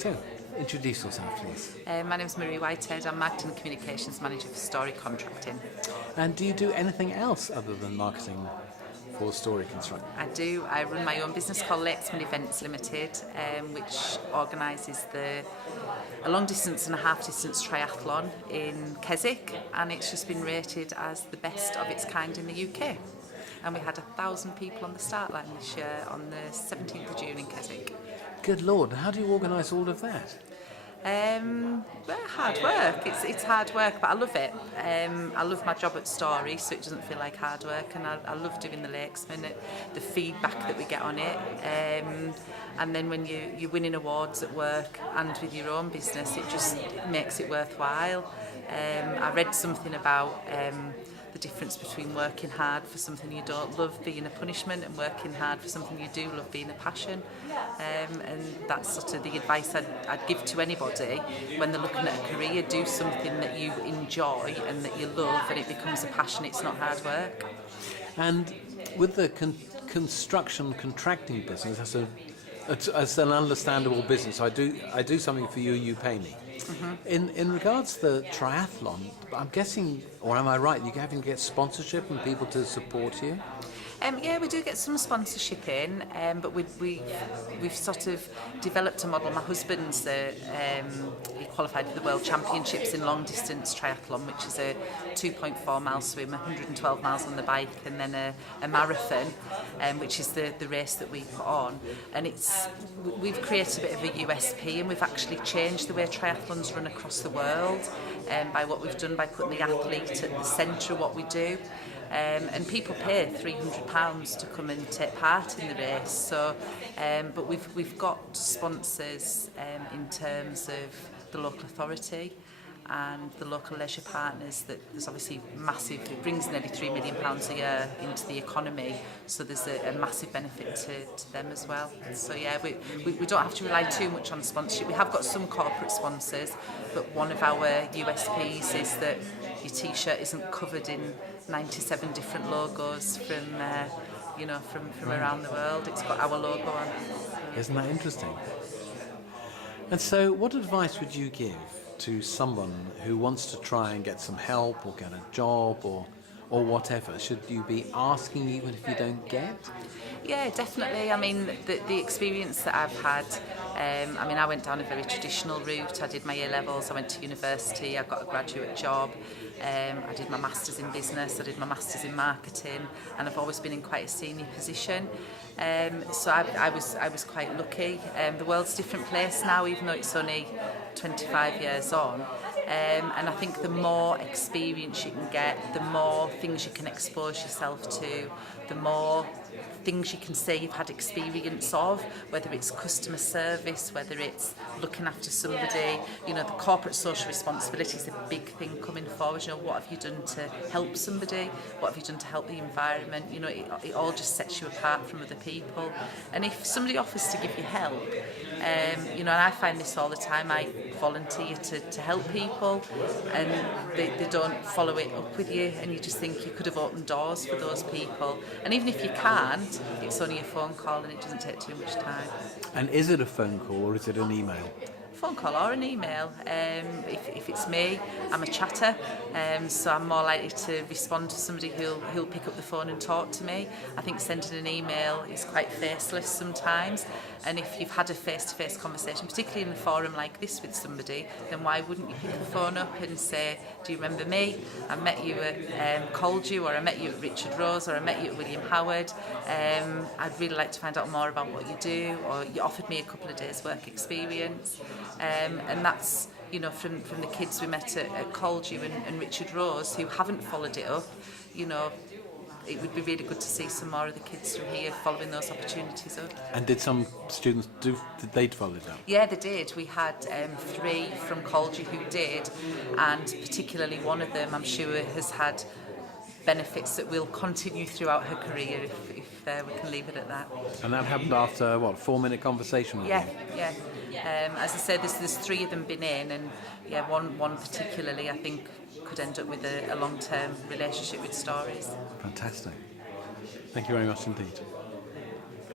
So, introduce yourself, please. My name is Marie Whitehead. I'm Marketing and Communications Manager for Story Contracting. And do you do anything else other than marketing for story construction? I do. I run my own business called Lakesman Events Limited, which organises a long distance and a half distance triathlon in Keswick, and it's just been rated as the best of its kind in the UK. And we had 1,000 people on the start line this year on the 17th of June in Keswick. Good Lord, how do you organise all of that? Well, hard work. It's hard work, but I love it. I love my job at Story, so it doesn't feel like hard work, and I love doing the Lakesman, the feedback that we get on it. And then when you're winning awards at work and with your own business, it just makes it worthwhile. I read something about the difference between working hard for something you don't love being a punishment and working hard for something you do love being a passion. And that's sort of the advice I'd give to anybody when they're looking at a career. Do something that you enjoy and that you love, and it becomes a passion. It's not hard work. And with the construction contracting business, as an understandable business, I do something for you, you pay me. Mm-hmm. In regards to the triathlon, I'm guessing, or am I right, you're having to get sponsorship and people to support you? Yeah, we do get some sponsorship in, but we've sort of developed a model. My husband's he qualified for the World Championships in long distance triathlon, which is a 2.4 mile swim, 112 miles on the bike, and then a marathon, which is the race that we put on. And we've created a bit of a USP, and we've actually changed the way triathlons run across the world by what we've done by putting the athlete at the centre of what we do. And people pay £300 to come and take part in the race. So, but we've got sponsors in terms of the local authority and the local leisure partners. That there's obviously massive. It brings nearly £3 million a year into the economy. So there's a massive benefit to them as well. So yeah, we don't have to rely too much on sponsorship. We have got some corporate sponsors, but one of our USPs is that your T-shirt isn't covered in 97 different logos from around the world. It's got our logo on. Isn't that interesting? And so, what advice would you give to someone who wants to try and get some help or get a job or whatever? Should you be asking even if you don't get? Yeah, definitely. I mean, the experience that I've had, I went down a very traditional route. I did my A-levels, I went to university, I got a graduate job, I did my Masters in business, I did my Masters in marketing, and I've always been in quite a senior position. So I was quite lucky. The world's a different place now, even though it's only 25 years on. And I think the more experience you can get, the more things you can expose yourself to, the more things you can say you've had experience of, whether it's customer service, whether it's looking after somebody. The corporate social responsibility is a big thing coming forward. What have you done to help somebody? What have you done to help the environment? It all just sets you apart from other people. And if somebody offers to give you help, and I find this all the time, I volunteer to help people, and they don't follow it up with you, and you just think you could have opened doors for those people. And even if you can't, it's only a phone call and it doesn't take too much time. And is it a phone call or is it an email? Phone call or an email. If it's me, I'm a chatter, so I'm more likely to respond to somebody who'll pick up the phone and talk to me. I think sending an email is quite faceless sometimes, and if you've had a face-to-face conversation, particularly in a forum like this with somebody, then why wouldn't you pick the phone up and say, do you remember me? I met you at called you, or I met you at Richard Rose, or I met you at William Howard. I'd really like to find out more about what you do, or you offered me a couple of days work experience. And that's, from the kids we met at Coldew and Richard Rose who haven't followed it up. It would be really good to see some more of the kids from here following those opportunities up. And did some students did they follow it up? Yeah, they did. We had 3 from Coldew who did, and particularly one of them, I'm sure, has had benefits that will continue throughout her career if we can leave it at that. And that happened after, 4-minute conversation with Yeah, them? yeah. As I said, there's 3 of them been in, and yeah, one particularly I think could end up with a long-term relationship with Stories. Fantastic. Thank you very much indeed.